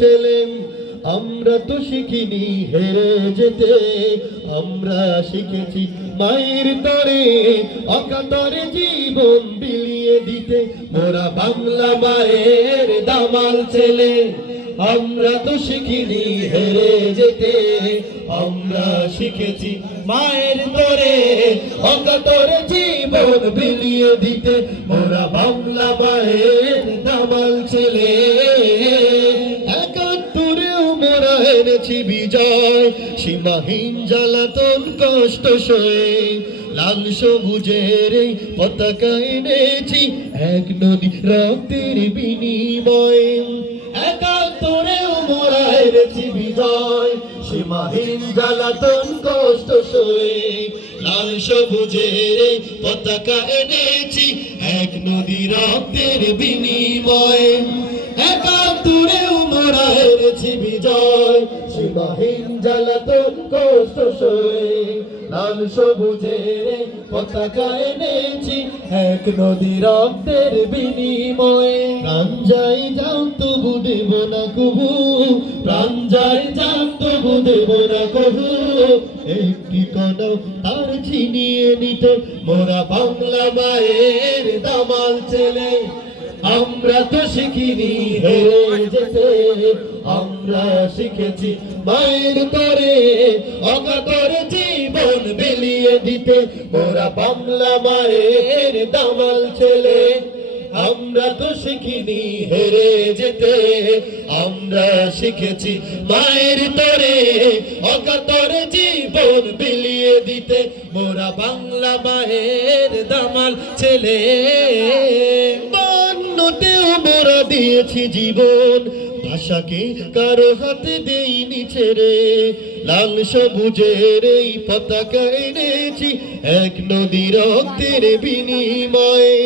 ছেলে। আমরা তো শিখিনি হেরে যেতে, আমরা শিখেছি মায়ের তরে অকাতরে জীবন বিলিয়ে দিতে। মোরা বাংলা মায়ের দামাল ছেলে। আমরা তো শিখিনি হেরে যেতে, আমরা শিখেছি মায়ের তরে অকাতরে জীবন বিলিয়ে দিতে। মোরা বাংলা মায়ের দামাল ছেলে। একাত্তরেও মোরা এনেছি বিজয়, সীমাহীন জ্বালাতন কষ্ট সয়ে। লাল সবুজের এই পতাকা এনেছি এক নদী রক্তের বিনিময়ে। একাত্তরেও মোরা এনেছি বিজয়, সীমাহীন জ্বালাতন কষ্ট সয়ে। লাল সবুজের এই পতাকা এনেছি এক নদী রক্তের বিনিময়ে। একাত্তরেও মোরা এনেছি বিজয়, সীমাহীন জ্বালাতন কষ্ট সয়ে। লাল সবুজের পতাকা এনেছি এক নদী রক্তের বিনিময়ে। প্রাণ যাই যাও তবু দেব না কবু, প্রাণ যাই যাও তবু দেব না কবু। একটি কণাও তার ছিনিয়ে নিতে মোরা বাংলা মায়ের দামাল ছেলে। আমরা তো শিখিনি হেরে যেতে, আমরা শিখেছি মায়ের তরে অকাতরে জীবন বিলিয়ে দিতে। মোরা বাংলা মায়ের দামাল ছেলে। আমরা তো শিখিনি হেরে যেতে, আমরা শিখেছি মায়ের তরে অকাতরে জীবন বিলিয়ে দিতে। মোরা বাংলা মায়ের দামাল ছেলে। বান্নতেও মোরা দিয়েছি জীবন, ভাষাকে কারো হাতে দেইনি ছেড়ে। লাল সবুজের এই পতাকা এনেছি এক নদী রক্তের বিনিময়ে।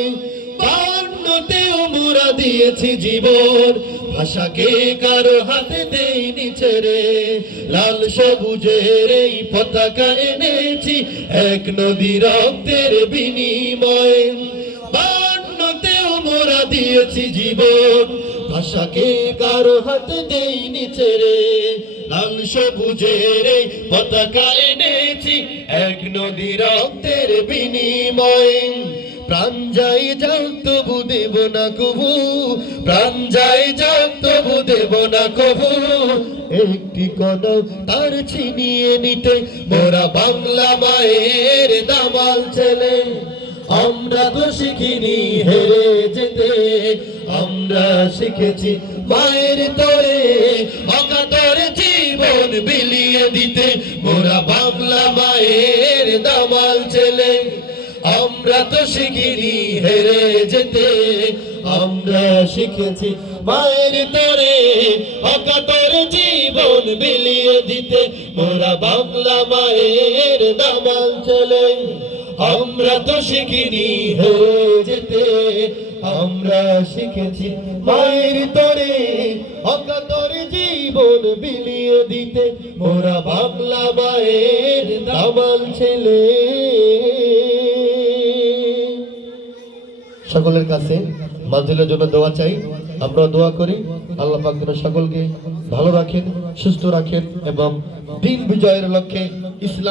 বান্নতেও মোরা দিয়েছি জীবন, ভাষাকে কারো হাতে দেইনি ছেড়ে। লাল সবুজের এই পতাকা এনেছি এক নদী রক্তের বিনিময়ে। বান্নতেও মোরা দিয়েছি জীবন, ভাষাকে কারো হাতে দেইনি ছেড়ে। লাল সবুজের এই পতাকা এনেছি এক নদী রক্তের বিনিময়ে। প্রাণ যাই যাও তবু দেব না কবু, প্রাণ যাই যাও তবু দেব না কবু। একটি কণাও তার ছিনিয়ে নিতে মোরা বাংলা মায়ের দামাল ছেলে। আমরা তো শিখিনি হেরে যেতে, আমরা শিখেছি মায়ের তরে অকাতরে জীবন বিলিয়ে দিতে। মোরা বাংলা মায়ের দামাল ছেলে। আমরা তো শিখিনি হেরে যেতে, আমরা শিখেছি মায়ের তরে অকাতরে জীবন বিলিয়ে দিতে। মোরা বাংলা মায়ের দামাল ছেলে। আমরা তো শিখিনি হেরে যেতে, আমরা শিখেছি মায়ের তরে অকাতরে জীবন বিলিয়ে দিতে। মোরা বাংলা মায়ের দামাল ছেলে। সকলের কাছে মাহফিলের জন্য দোয়া চাই, আমরা দোয়া করি আল্লাহ পাক যেন সকলকে ভালো রাখেন, সুস্থ রাখেন এবং দিন বিজয়ের লক্ষ্যে ইসলাম